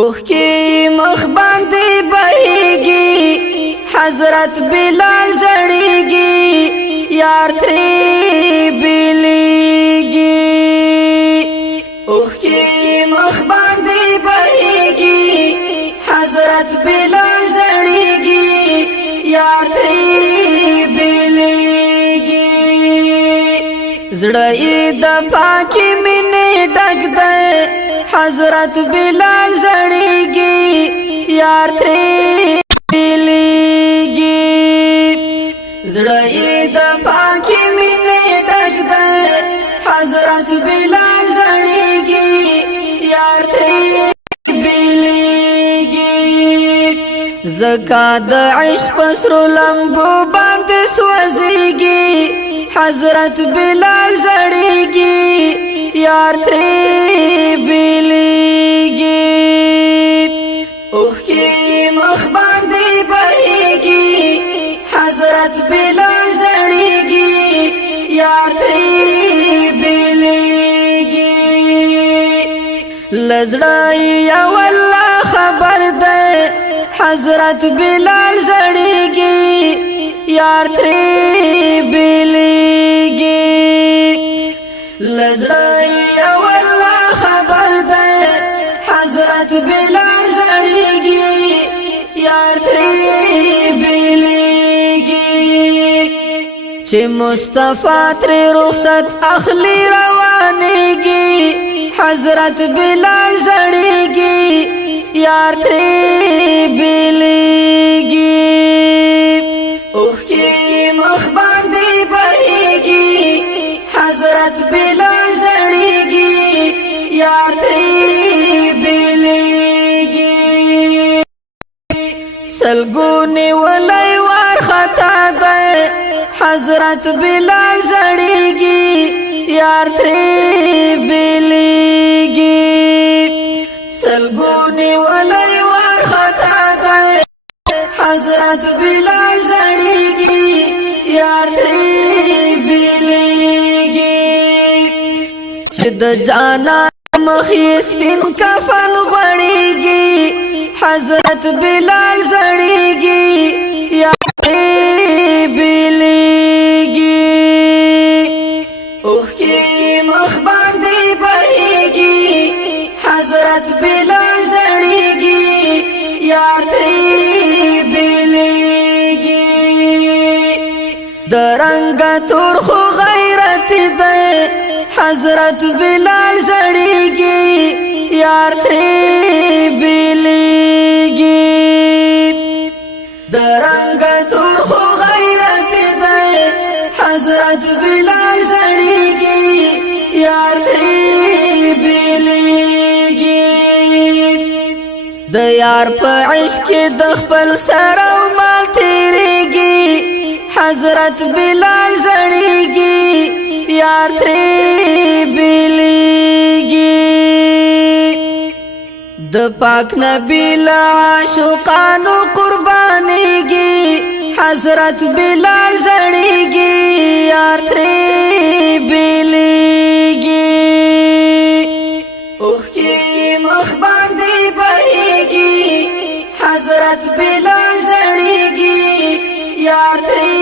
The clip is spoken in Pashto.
اوه کی مخ باندې بهيږي حضرت بلال زړیږي یار تری بلیږي اوه کی مخ باندې بهيږي حضرت بلال زړیږي یار تری بلیږي زړه د پاکي مینې ډک ده حضرت بلال زړیږي یار تری بلیږي زړه د پاکي مینې ډک ده حضرت بلال زړیږي یار تری بلیږي زکات د عشق پسرو لمبو باندې سوځيږي حضرت بلال زړیږي یار تری بلیږي اوه کی مخ باندې بهيږي حضرت بلال زړیږي یار تری بلیږي لزړه یا والله خبر ده حضرت بلال زړیږي یار تری بلیږي لزړه یا والله خبر ده حضرت بلال زړیږي یار تری بلیږي چې مصطفی تر رخصت اخلي روانيږي حضرت بلال زړیږي یار تری بلیږي اوه کی مخ باندې بهيږي حضرت بلال زړیږي یار تری بلیږي سلګونی ولای ور خطا ده حضرت بلال زړیږي یار تری بلیږي سلګونی ولای ور خطا ده حضرت بلال زړیږي یار تری بلیږي چې د جانا مخې سپین کفن غړیږي حضرت بلال زړیږي یار تری بلیږي اوه کی مخ باندې بهيږي حضرت بلال زړیږي یار تری بلیږي درنګ تور خو غیرت ده حضرت بلال زړیږي یار تری بلیږي درنګ تور خو غیرت ده حضرت بلال زړیږي یار تری بلیږي د یار په عشق د خپل سره او مال تیریږي حضرت بلال زړیږي یار تری بلیږي د پاک نبی له عاشقانو قربانيږي حضرت بلال زړیږي یار تری بلیږي اوه کی مخ باندې بهيږي حضرت بلال زړیږي یار تری